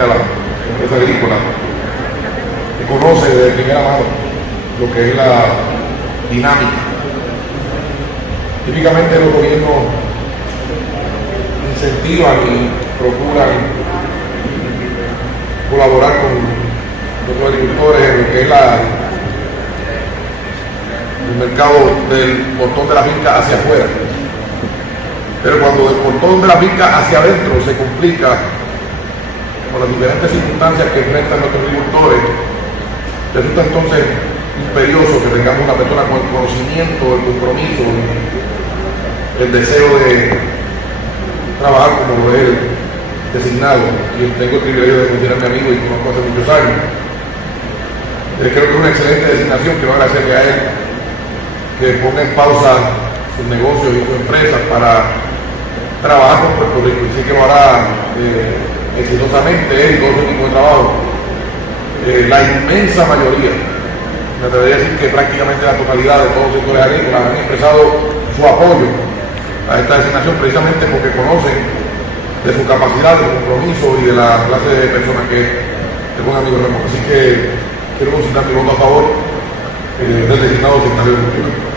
a la empresa agrícola, que conoce de primera mano lo que es la dinámica. Típicamente los gobiernos incentivan y procuran colaborar con los agricultores en lo que es el mercado del portón de la finca hacia afuera. Pero cuando del portón de la finca hacia adentro se complica por las diferentes circunstancias que enfrentan nuestros agricultores, resulta entonces imperioso que tengamos una persona con el conocimiento, el compromiso, el deseo de trabajar como lo es el designado, y tengo el privilegio de considerarme amigo y conozco hace muchos años. Creo que es una excelente designación. Quiero agradecerle a él que ponga en pausa sus negocios y sus empresas para trabajar con Puerto Rico, y sé que lo hará exitosamente él y todo su equipo de trabajo. La inmensa mayoría, me atrevería a decir que prácticamente la totalidad de todos los sectores agrícolas han expresado su apoyo a esta designación, precisamente porque conocen de su capacidad, de su compromiso y de la clase de personas que es un amigo Ramos. Así que quiero consultar mi voto a favor del designado secretario de Agricultura.